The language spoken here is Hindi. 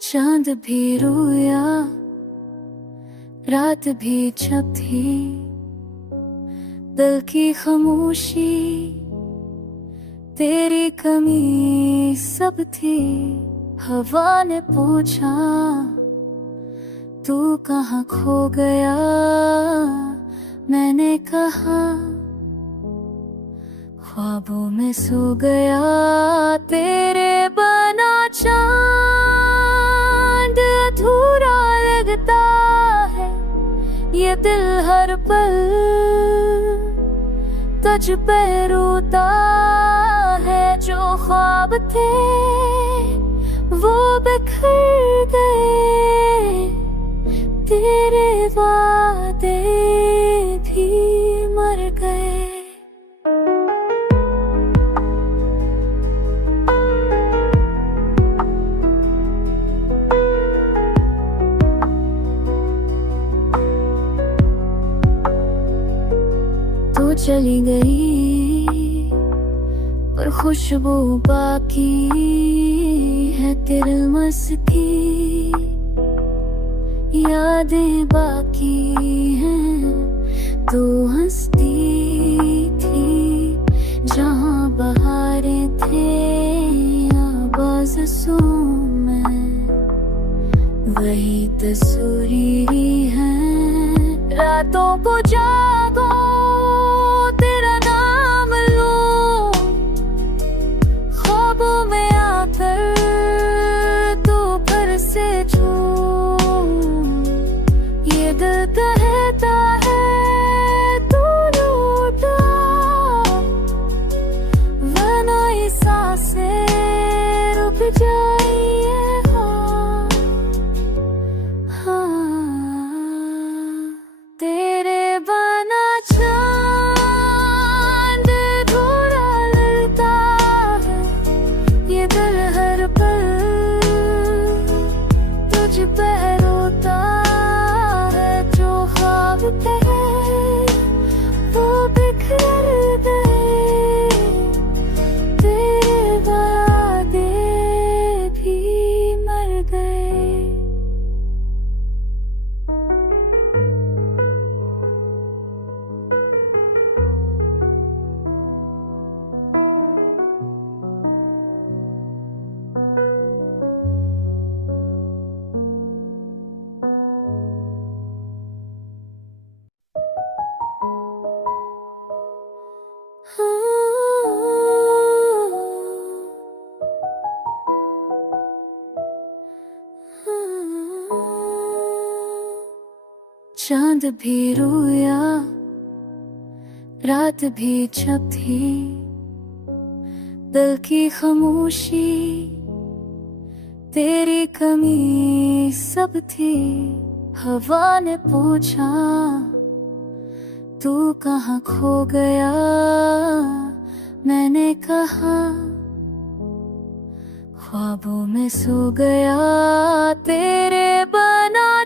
चांद भी रोया, रात भी छप थी, दिल की खामोशी तेरी कमी सब थी। हवा ने पूछा तू कहाँ खो गया, मैंने कहा ख्वाबों में सो गया। तेरे बना चांद अधूरा लगता है, ये दिल हर पल तुझ पे रोता है। जो ख्वाब थे वो बिखर गए, तेरे वादे भी मर गए। तू चली गई पर खुशबू बाकी है, तेरे मस्ती यादें बाकी हैं। तू हंसती थी जहाँ बहारें थे, आवाज़ सुन मैं वही तस्वीर है। रातों को जागो तेरा नाम लूं, ख्वाबों में आकर तू फिर से छूं। ये दिल कहता है तू लौटा, वरना ये सांसें रुक जाएंगे। तेरे बना चांद थोड़ा लड़ता है, ये दिल हर पल तुझ पे रोता है। जो ख्वाब थे वो बिखर गए, तेरे वादे भी मर गए। चांद भी रोया, रात भी छप थी, दिल की खामोशी तेरी कमी सब थी। हवा ने पूछा तू कहाँ खो गया, मैंने कहा ख्वाबों में सो गया। तेरे